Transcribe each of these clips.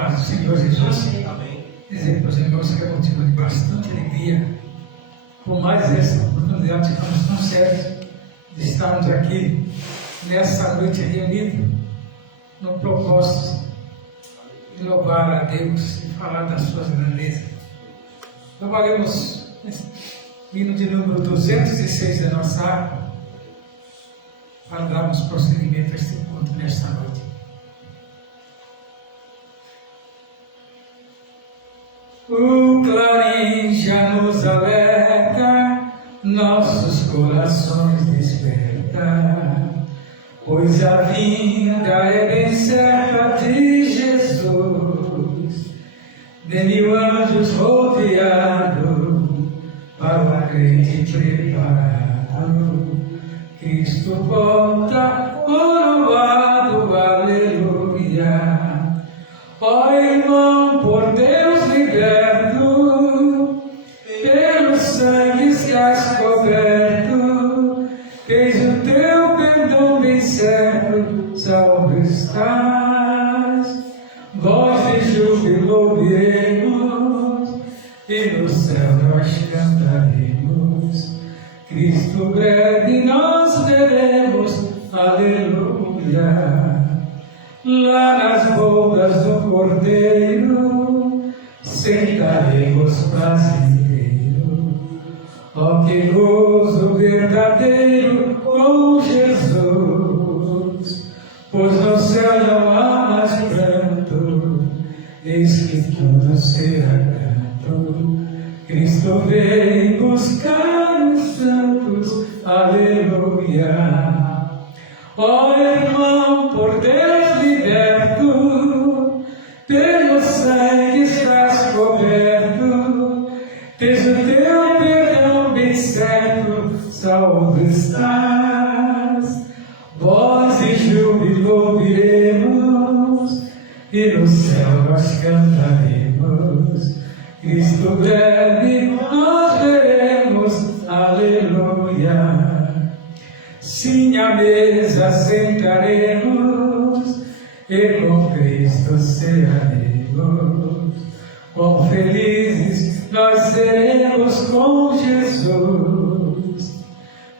paz do Senhor Jesus. Amém. Dizer para os irmãos que é motivo de bastante alegria, por mais essa oportunidade que estamos tão sérios de estarmos aqui nessa noite reunidos no propósito de louvar a Deus e falar das suas grandezas. Louvaremos hino de número 206 da nossa harpa para darmos prosseguimento a este culto nesta noite. O clarim já nos alerta, nossos corações desperta, pois a vinda é bem certa de Jesus, de 1000 anjos rodeado, para o crente preparado. Cristo volta, louvado, aleluia. Ó irmão, por Deus liberto, pelo sangue estás coberto, tens o teu perdão bem certo, salvo estás. Voz de júbilo ouviremos, e no céu nós cantaremos. Cristo breve nós veremos, aleluia. Lá nas bodas do Cordeiro, sentaremos prazereiro. Ó que gozo verdadeiro com Jesus, pois no céu não há mais pranto, eis que tudo será canto. Cristo vem buscar os santos, aleluia. Ó irmão, por Deus liberto, pelo sangue estás coberto, tens o teu perdão bem certo, salvo estás. Voz de júbilo ouviremos, e no céu nós cantaremos. Cristo breve nós veremos, aleluia. Sim, à mesa sentaremos, e com Cristo cearemos. Quão felizes nós seremos com Jesus,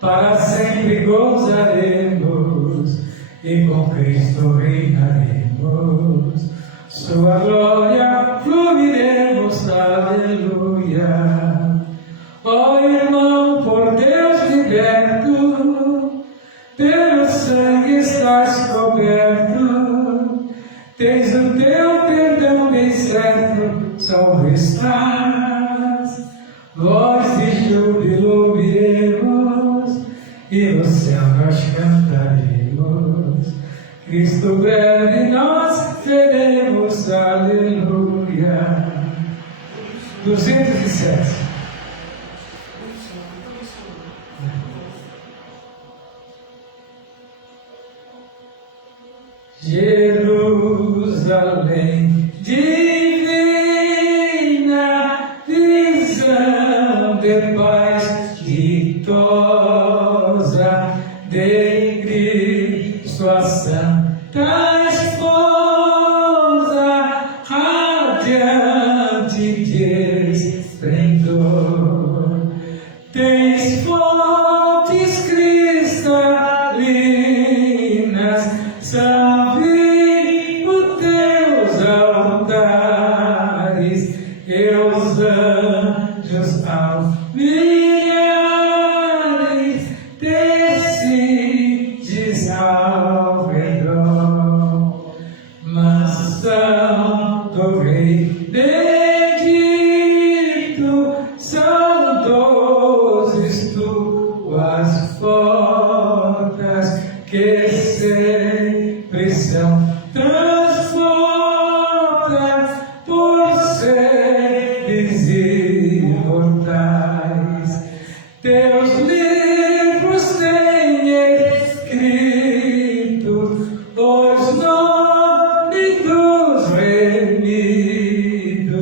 para sempre gozaremos, e com Cristo reinaremos. Sua glória fluiremos, aleluia. Ó irmão, por Deus liberto, pelo sangue estás coberto, tens o teu perdão bem certo, salvo estás. Voz de júbilo ouviremos, e no céu nós cantaremos. Cristo breve nós veremos, aleluia. 207. Jerusalém divina, visão de paz ditosa, de Cristo a santa esposa, radiante de esplendor. Tens fontes cristalinas, salve os teus altares, e os anjos aos milhares decides ao redor. Mansão do Rei bendito, são 12 tuas portas, que sempre são transportas por seres imortais. Teus livros têm escrito os nomes dos remidos,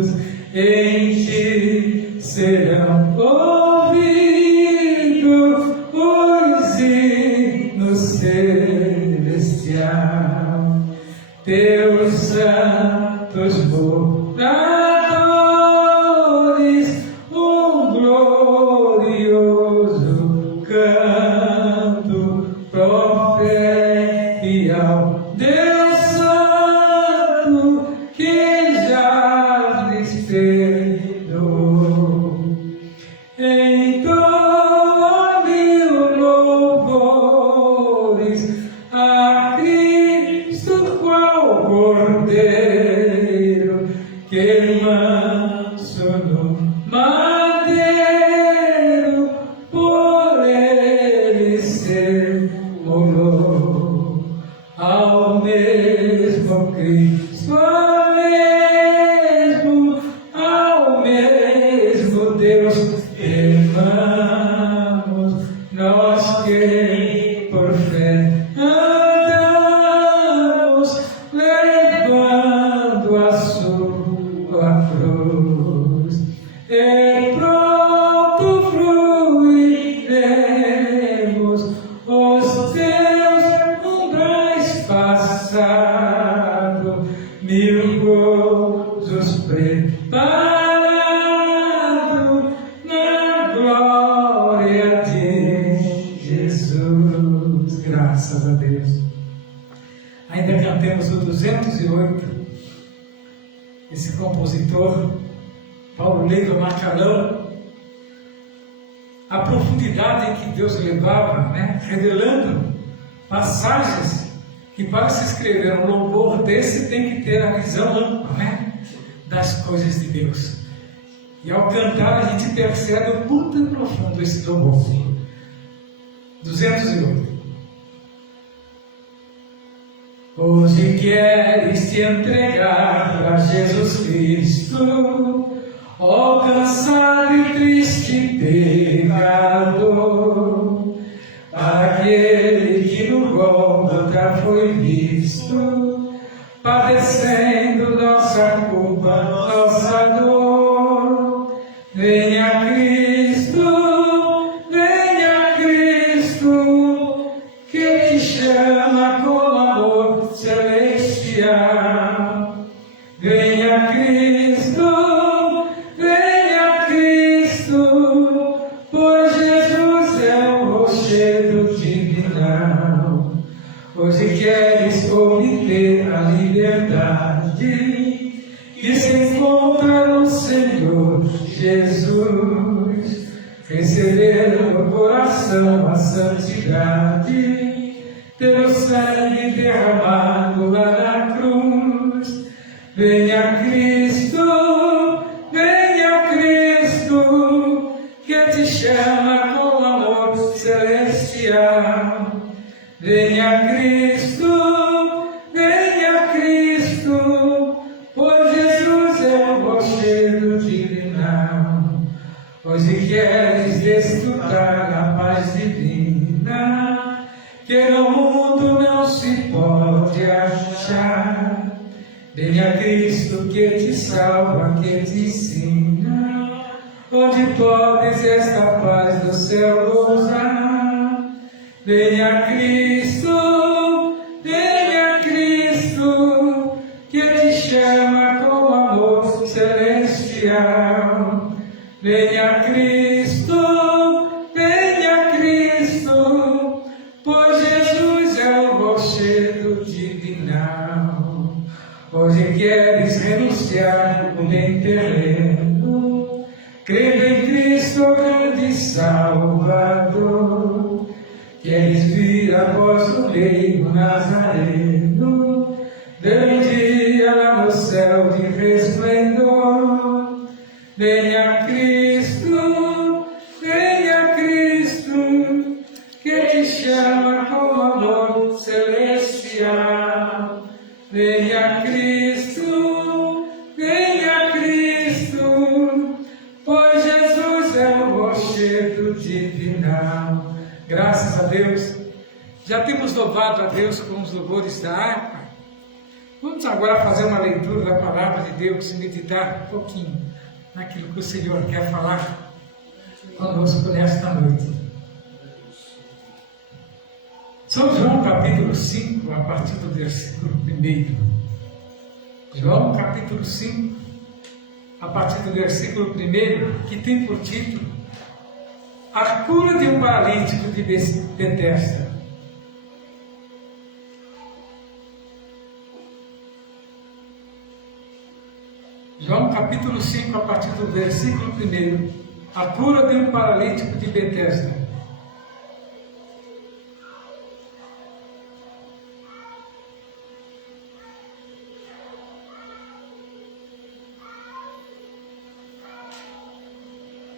dos moradores, um glorioso canto profere ao Deus Santo que já lhes perdoou. Então mil louvores a Cristo qual Cordeiro que manso no madeiro por ele se molou. Ao mesmo Cristo, ao mesmo Deus irmãos, nós que por fé andamos, levando a sua cruz, e pronto fruiremos os teus umbrais passados, mil gozos preparados na glória de Jesus. Graças a Deus. Ainda cantemos o 208. Esse compositor, Paulo Leila Macalão, a profundidade em que Deus levava, revelando passagens que para se escrever um louvor desse tem que ter a visão ampla, das coisas de Deus. E ao cantar a gente percebe o quanto é profundo esse louvor. 208. Hoje queres te entregar a Jesus Cristo, ó cansado e triste pecador, aquele que no Gólgota foi visto, padecendo nossa culpa, nossa dor. Venha Cristo, que te chama com amor celestial. Venha Cristo, pois Jesus é o rochedo divinal. Hoje queres obter a liberdade que se encontra no Senhor Jesus, receber no coração a santidade, ter o sangue derramado lá na cruz. Venha Cristo, que te chama com amor celestial. Venha Cristo, pois Jesus é o rochedo divinal. Hoje queres desfrutar a paz divina, que no mundo não se pode achar. Venha Cristo, que te salva, que te ensina, onde podes esta paz do céu gozar. Venha Cristo, que te chama com amor celestial. Venha Cristo, pois Jesus é o rochedo divinal. Hoje queres renunciar o bem terreno, crendo em Cristo, grande Salvador. Queres vir após o meio nazareno, grande dia lá no céu de resplendor. Venha Cristo, que te chama com amor celestial. Venha Cristo, pois Jesus é o rochedo divinal. Graças a Deus, já temos louvado a Deus com os louvores da harpa. Vamos agora fazer uma leitura da palavra de Deus e meditar um pouquinho naquilo que o Senhor quer falar conosco nesta noite. São João capítulo 5, a partir do versículo 1. João capítulo 5, a partir do versículo 1, que tem por título A cura de um paralítico de Betesda. João capítulo 5, a partir do versículo 1, a cura de um paralítico de Betesda.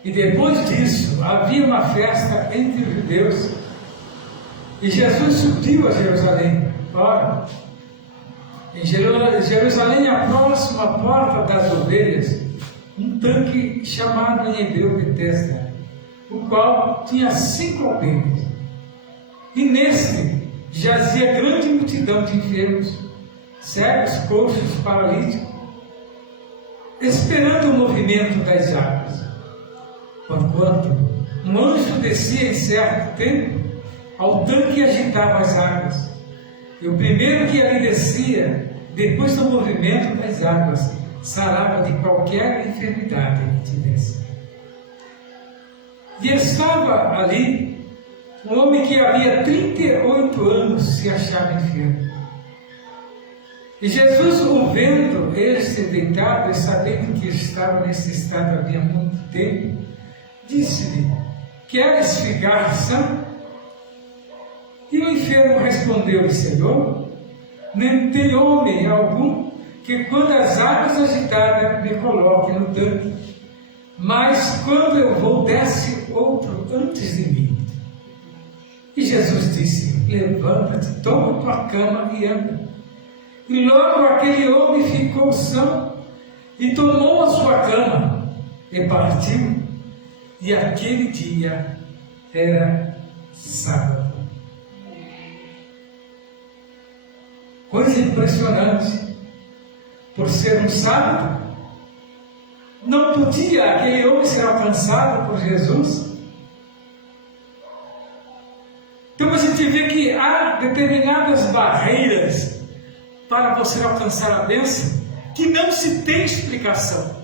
E depois disso, havia uma festa entre os judeus, e Jesus subiu a Jerusalém. Ora, em Jerusalém, a próxima porta das ovelhas, um tanque chamado em hebreu Betesda, o qual tinha 5 alpendres. E neste jazia grande multidão de enfermos, cegos, coxos, paralíticos, esperando o movimento das águas. Porquanto um anjo descia em certo tempo ao tanque e agitava as águas. E o primeiro que ali descia, depois do movimento das águas, sarava de qualquer enfermidade que tivesse. E estava ali um homem que havia 38 anos se achava enfermo. E Jesus, o vendo ele se deitado e sabendo que estava nesse estado havia muito tempo, disse-lhe: Queres ficar são? E o enfermo respondeu-lhe: Senhor, nem tem homem algum que quando as águas agitadas me coloque no tanque, mas quando eu vou desce outro antes de mim. E Jesus disse: Levanta-te, toma tua cama e anda. E logo aquele homem ficou são e tomou a sua cama e partiu. E aquele dia era sábado. Coisa impressionante. Por ser um sábado, não podia aquele homem ser alcançado por Jesus. Então a gente vê que há determinadas barreiras para você alcançar a bênção que não se tem explicação.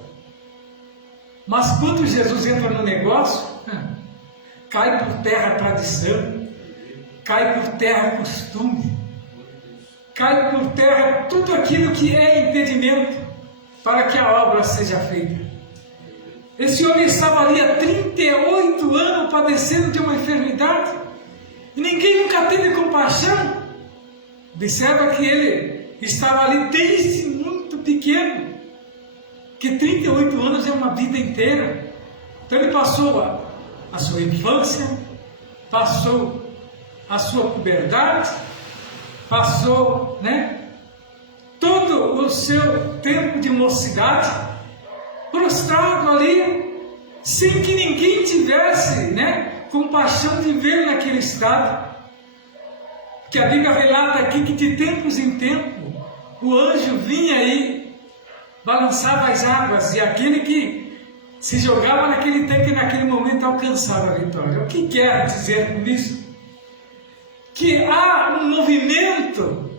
Mas quando Jesus entra no negócio, cai por terra a tradição, cai por terra o costume, cai por terra tudo aquilo que é impedimento para que a obra seja feita. Esse homem estava ali há 38 anos padecendo de uma enfermidade e ninguém nunca teve compaixão. Observa que ele estava ali desde muito pequeno. Que 38 anos é uma vida inteira. Então ele passou a sua infância, passou a sua puberdade, passou, todo o seu tempo de mocidade prostrado ali, sem que ninguém tivesse, compaixão de ver naquele estado. Que a Bíblia relata aqui que de tempos em tempo o anjo vinha aí, balançava as águas, e aquele que se jogava naquele tanque naquele momento alcançava a vitória. O que quer dizer com isso? Que há um movimento,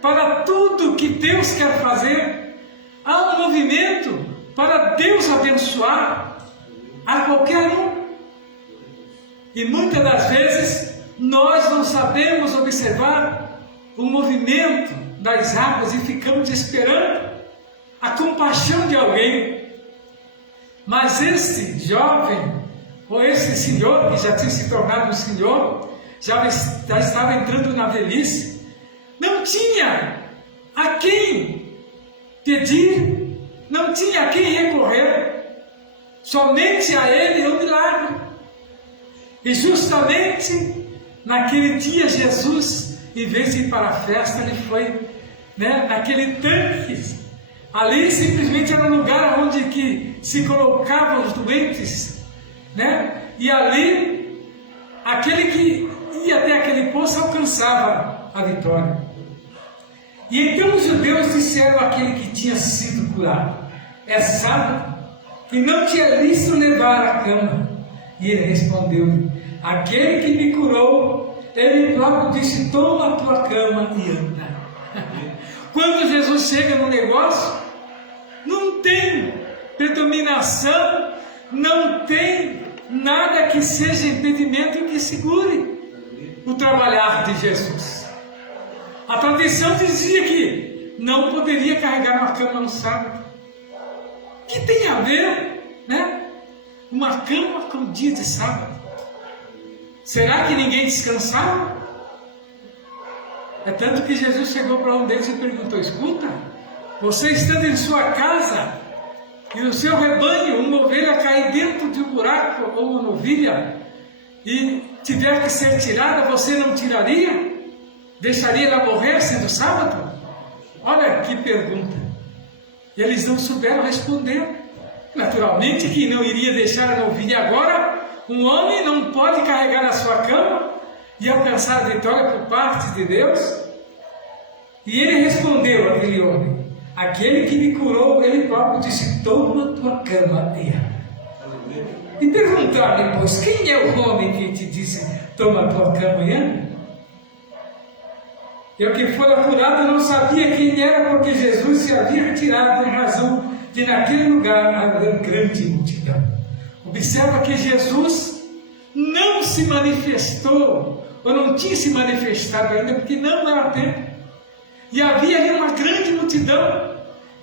para tudo que Deus quer fazer. Há um movimento para Deus abençoar a qualquer um. E muitas das vezes nós não sabemos observar o movimento das águas e ficamos esperando a compaixão de alguém. Mas este jovem, ou este senhor, que já tinha se tornado um senhor, já estava entrando na velhice, não tinha a quem pedir, não tinha a quem recorrer, somente a ele o milagre. E justamente naquele dia Jesus, em vez de ir para a festa, ele foi naquele tanque. Ali simplesmente era um lugar onde que se colocavam os doentes, e ali aquele que ia até aquele poço alcançava a vitória. E então os judeus disseram àquele que tinha sido curado: é sábado e não te é lícito levar a cama. E ele respondeu-lhe: aquele que me curou, ele próprio disse: toma a tua cama e anda. Quando Jesus chega no negócio, não tem predominação, não tem nada que seja impedimento e que segure o trabalhar de Jesus. A tradição dizia que não poderia carregar uma cama no sábado. O que tem a ver, né? Uma cama com o dia de sábado? Será que ninguém descansava? É tanto que Jesus chegou para um deles e perguntou: escuta, você estando em sua casa e no seu rebanho uma ovelha cair dentro de um buraco ou uma novilha e tiver que ser tirada, você não tiraria? Deixaria ela morrer sendo sábado? Olha que pergunta. E eles não souberam responder. Naturalmente que não iria deixar a novilha. Agora, um homem não pode carregar a sua cama e alcançar a vitória por parte de Deus? E ele respondeu, aquele homem: aquele que me curou, ele próprio disse: toma tua cama e anda. E perguntar depois: quem é o homem que te disse: toma tua cama e anda? E o que fora curado não sabia quem era, porque Jesus se havia retirado em razão de naquele lugar haver grande multidão. Observa que Jesus não se manifestou, ou não tinha se manifestado ainda, porque não era tempo. E havia ali uma grande multidão.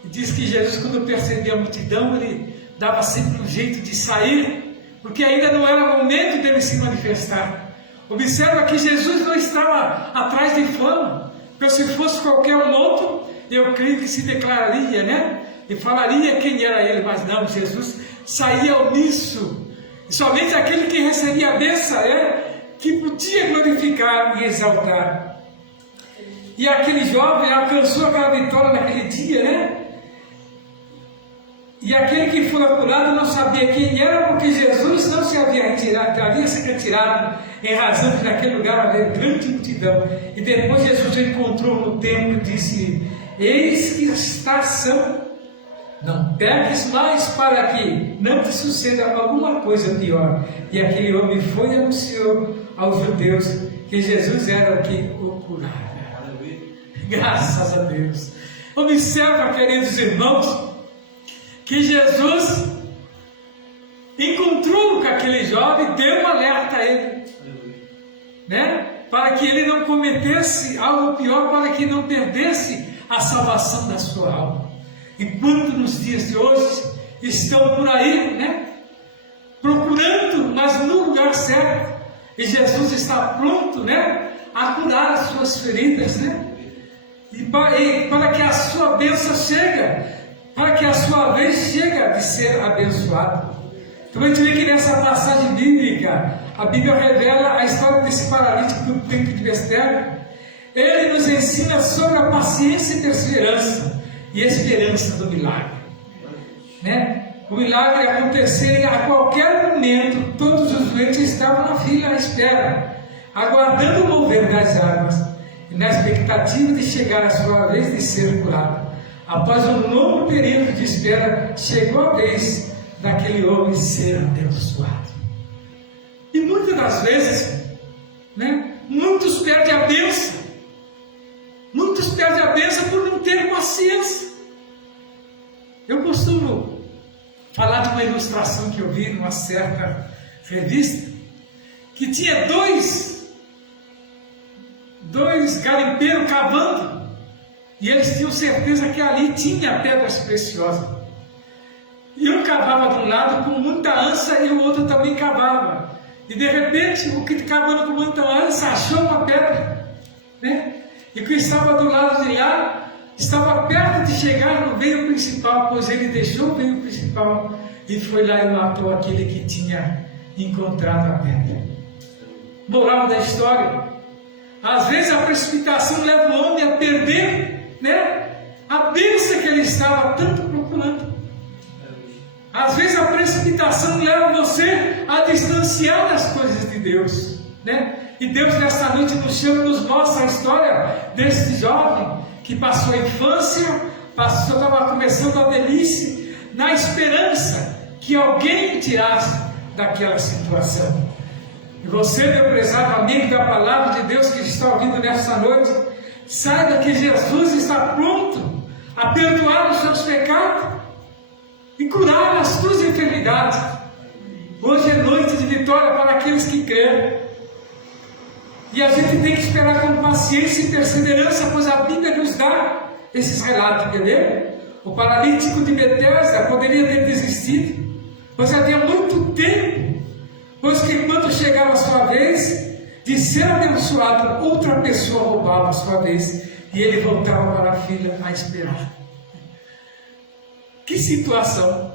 E diz que Jesus, quando percebia a multidão, ele dava sempre um jeito de sair, porque ainda não era o momento dele se manifestar. Observa que Jesus não estava atrás de fama, porque se fosse qualquer um outro, eu creio que se declararia, né? E falaria quem era ele, mas não, Jesus saía omisso. E somente aquele que recebia a bênção que podia glorificar e exaltar. E aquele jovem alcançou aquela vitória naquele dia, né? E aquele que foi curado não sabia quem era, porque Jesus não se havia retirado, havia se retirado em razão de naquele lugar haver grande multidão. E depois Jesus o encontrou no templo e disse: eis que a estação, não peques mais para que não te suceda alguma coisa pior. E aquele homem foi e anunciou aos judeus que Jesus era o que o curava. Graças a Deus. Observa, queridos irmãos, que Jesus encontrou com aquele jovem, deu um alerta a ele, né? Para que ele não cometesse algo pior, para que não perdesse a salvação da sua alma. E quantos nos dias de hoje estão por aí, né? Procurando, mas no lugar certo. E Jesus está pronto, né? A curar as suas feridas, né? E para que a sua bênção chegue, para que a sua vez chegue de ser abençoado. Então a gente vê que nessa passagem bíblica, a Bíblia revela a história desse paralítico do templo de Betesda. Ele nos ensina sobre a paciência e perseverança e esperança do milagre, né? O milagre acontecer a qualquer momento. Todos os doentes estavam na fila à espera, aguardando o mover das águas e na expectativa de chegar a sua vez de ser curado. Após um longo período de espera, chegou a vez daquele homem ser abençoado. E muitas das vezes, né, muitos perdem a bênção. Muitos perdem a bênção por não ter paciência. Eu costumo falar de uma ilustração que eu vi numa certa revista, que tinha dois garimpeiros cavando, e eles tinham certeza que ali tinha pedras preciosas. E um cavava de um lado com muita ânsia e o outro também cavava. E de repente, o que cavando com muita ânsia achou uma pedra, né? E o que estava do lado de lá estava perto de chegar no veio principal, pois ele deixou o veio principal e foi lá e matou aquele que tinha encontrado a pedra. Moral da história: às vezes a precipitação leva o homem a perder, né, a bênção que ele estava tanto procurando. Às vezes a precipitação leva você a distanciar das coisas de Deus, né? E Deus nessa noite nos chama, nos mostra a história desse jovem que passou a infância, estava começando a velhice, na esperança que alguém o tirasse daquela situação. E você, meu prezado amigo da palavra de Deus que está ouvindo nessa noite, saiba que Jesus está pronto a perdoar os seus pecados e curar as tuas enfermidades. Hoje é noite de vitória para aqueles que creem. E a gente tem que esperar com paciência e perseverança, pois a Bíblia nos dá esses relatos, entendeu? O paralítico de Betesda poderia ter desistido, pois havia muito tempo, pois que quando chegava a sua vez de ser abençoado, outra pessoa roubava a sua vez, e ele voltava para a fila a esperar. Que situação!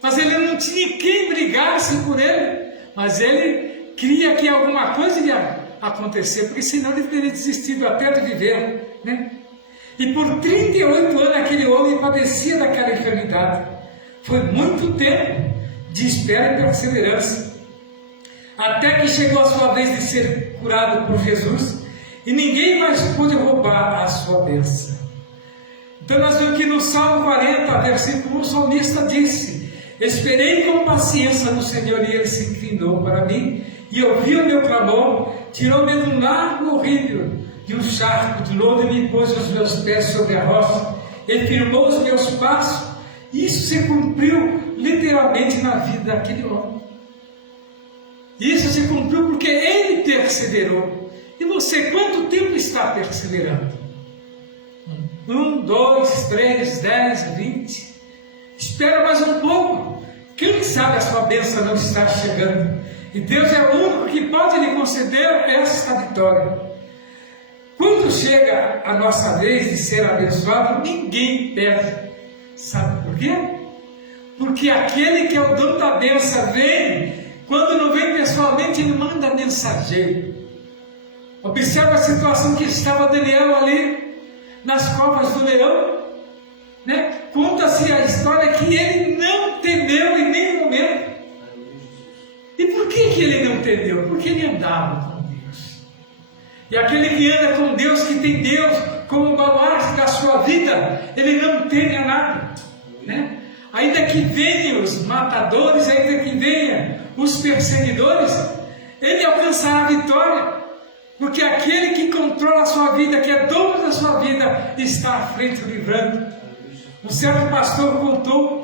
Mas ele não tinha quem brigasse por ele, mas ele queria que alguma coisa ia acontecer, porque senão ele teria desistido até de viver, né? E por 38 anos aquele homem padecia daquela enfermidade. Foi muito tempo de espera e perseverança, até que chegou a sua vez de ser curado por Jesus, e ninguém mais pôde roubar a sua bênção. Então nós vemos que no Salmo 40, versículo 1, o salmista disse: esperei com paciência no Senhor, e Ele se inclinou para mim, e ouviu o meu clamor, tirou-me de um largo horrível, de um charco de lodo, e me pôs os meus pés sobre a rocha, e firmou os meus passos. Isso se cumpriu literalmente na vida daquele homem. Isso se cumpriu porque ele perseverou. E você, quanto tempo está perseverando? 1, 2, 3, 10, 20. Espera mais um pouco. Quem sabe a sua bênção não está chegando. E Deus é o único que pode lhe conceder esta vitória. Quando chega a nossa vez de ser abençoado, ninguém pede. Sabe por quê? Porque aquele que é o dono da bênção vem. Quando não vem pessoalmente, ele manda mensageiro. Observe a situação que estava Daniel ali nas covas do leão, né? Conta-se a história que ele não temeu em nenhum momento. E por que ele não temeu? Porque ele andava com Deus. E aquele que anda com Deus, que tem Deus como baluarte da sua vida, ele não teme a nada, né? Ainda que venham os matadores, ainda que venham os perseguidores, ele alcançará a vitória, porque aquele que controla a sua vida, que é dono da sua vida, está à frente livrando. Um certo pastor contou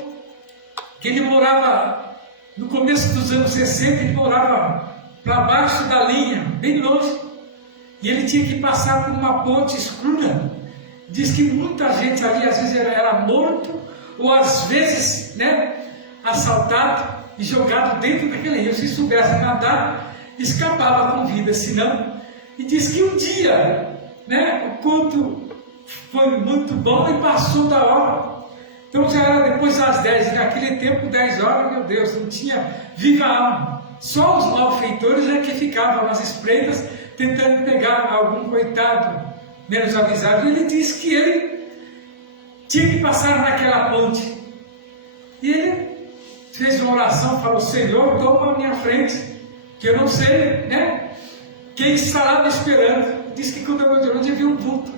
que ele morava, no começo dos anos 60, ele morava para baixo da linha, bem longe, e ele tinha que passar por uma ponte escura. Diz que muita gente ali, às vezes era morto, ou às vezes, né, assaltado e jogado dentro daquele rio. Se soubesse nadar, escapava com vida, senão. E diz que um dia, né, o culto foi muito bom e passou da hora. Então já era depois das 10, e naquele tempo 10 horas, meu Deus, não tinha viva alma. Só os malfeitores é que ficavam nas espreitas tentando pegar algum coitado menos avisado. E ele disse que ele tinha que passar naquela ponte. E ele fez uma oração, falou: Senhor, toma a minha frente, que eu não sei, né, quem está lá me esperando. Diz que quando eu olhei de longe, viu um vulto.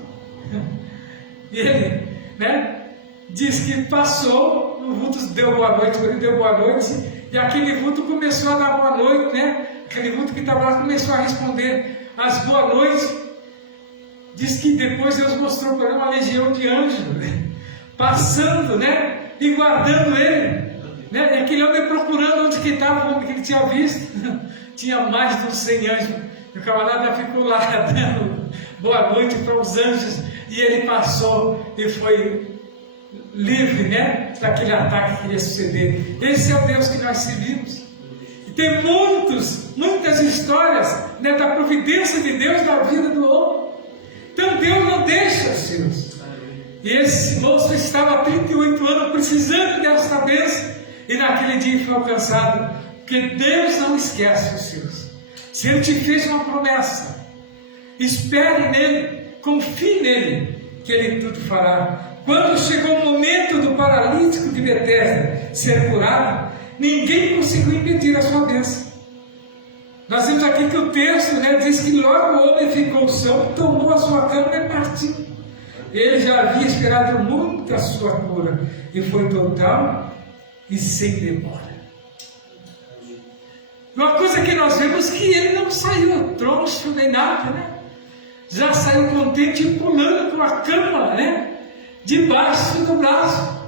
E ele, né, diz que passou, o vulto deu boa noite, ele deu boa noite, e aquele vulto começou a dar boa noite, né? Aquele vulto que estava lá começou a responder as boa noites. Diz que depois Deus mostrou para ele uma legião de anjos, né, passando, né, e guardando ele, né? E aquele homem procurando onde que estava, o homem que ele tinha visto. Tinha mais de uns 100 anjos. E o camarada ficou lá dando boa noite para os anjos, e ele passou e foi livre, né, daquele ataque que ia suceder. Esse é o Deus que nós servimos. E tem muitas histórias, né, da providência de Deus na vida do homem. Então Deus não deixa os seus. E esse moço estava há 38 anos precisando desta bênção, e naquele dia foi alcançado, porque Deus não esquece os seus. Se Ele te fez uma promessa, espere nele, confie nele, que Ele tudo fará. Quando chegou o momento do paralítico de Betesda ser curado, ninguém conseguiu impedir a sua bênção. Nós vemos aqui que o texto, né, diz que logo o homem ficou são, tomou a sua cama e partiu. Ele já havia esperado muito a sua cura, e foi total e sem demora. Uma coisa que nós vemos, que ele não saiu troncho nem nada, né? já saiu contente e pulando com a cama, né, debaixo do braço.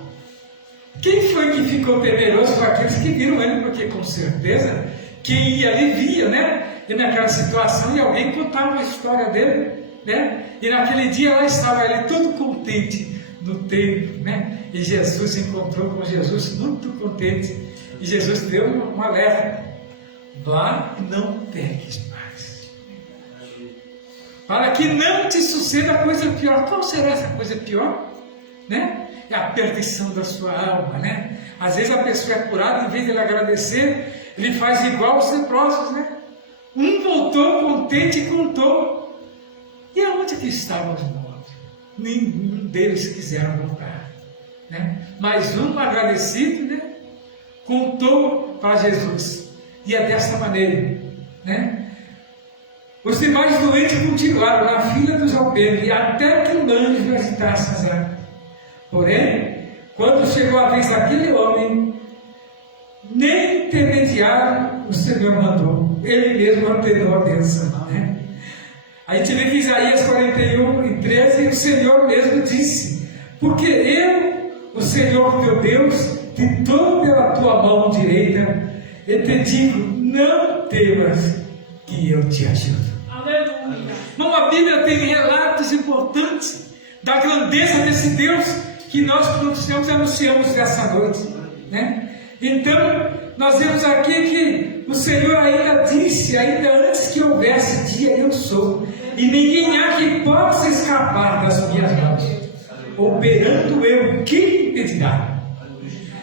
Quem foi que ficou temeroso com aqueles que viram ele? Porque com certeza quem ia ali via, né? E naquela situação, e alguém contava a história dele, né? E naquele dia lá estava ele todo contente no templo, né? E Jesus se encontrou com Jesus muito contente. E Jesus deu um alerta: vá e não peques mais, para que não te suceda coisa pior. Qual será essa coisa pior? Né? É a perdição da sua alma, né? Às vezes a pessoa é curada, em vez de ele agradecer, ele faz igual os leprosos, né? Um voltou contente e contou. E aonde que estavam os mortos? Nenhum deles quiseram voltar, né? Mas um agradecido, né, contou para Jesus. E é dessa maneira, né? Os demais doentes continuaram na fila dos alpendres, até que o anjo agitasse as águas. Porém, quando chegou a vez daquele homem, nem intermediário o Senhor mandou, ele mesmo ordenou a bênção, né? A gente vê que Isaías 41:13, o Senhor mesmo disse: porque eu, o Senhor teu Deus, te dou pela tua mão direita, e te digo, não temas, que eu te ajudo. Aleluia! Bom, a Bíblia tem relatos importantes da grandeza desse Deus que nós anunciamos nessa noite, né? Então, nós vemos aqui que o Senhor ainda disse, ainda antes que houvesse dia, eu sou, e ninguém há que possa escapar das minhas mãos. Operando eu, quem impedirá?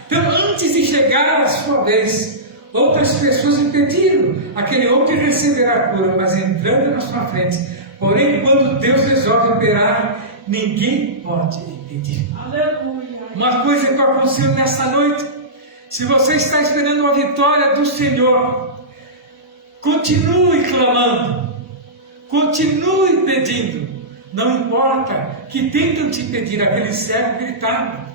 Então, antes de chegar a sua vez, outras pessoas impediram aquele homem de receber a cura, mas entrando na sua frente. Porém, quando Deus resolve operar, ninguém pode impedir. Aleluia. Uma coisa que eu aconselho nessa noite: se você está esperando uma vitória do Senhor, continue clamando, continue pedindo. Não importa que tentam te impedir. Aquele cego gritava: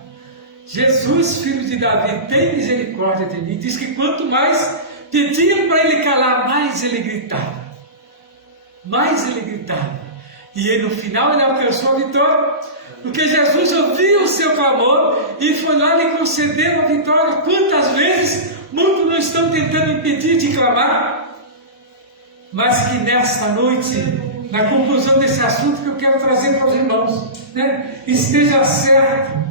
Jesus, filho de Davi, tem misericórdia de mim. Diz que quanto mais pediam para ele calar, mais ele gritava. Mais ele gritava. E ele, no final ele alcançou a vitória, porque Jesus ouviu o seu clamor e foi lá lhe conceder a vitória. Quantas vezes muitos não estão tentando impedir de clamar? Mas que nesta noite, na conclusão desse assunto que eu quero trazer para os irmãos, né, esteja certo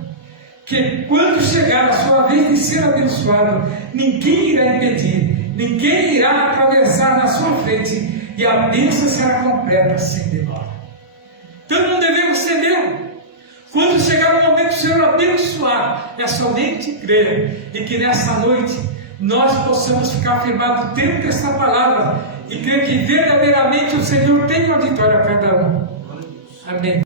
que quando chegar a sua vez de ser abençoado, ninguém irá impedir, ninguém irá atravessar na sua frente, e a bênção será completa sem demora. Então não devemos temer. Quando chegar o momento do Senhor abençoar, é somente crer, e que nessa noite nós possamos ficar firmados dentro dessa palavra e crer que verdadeiramente o Senhor tem uma vitória a cada um. Amém.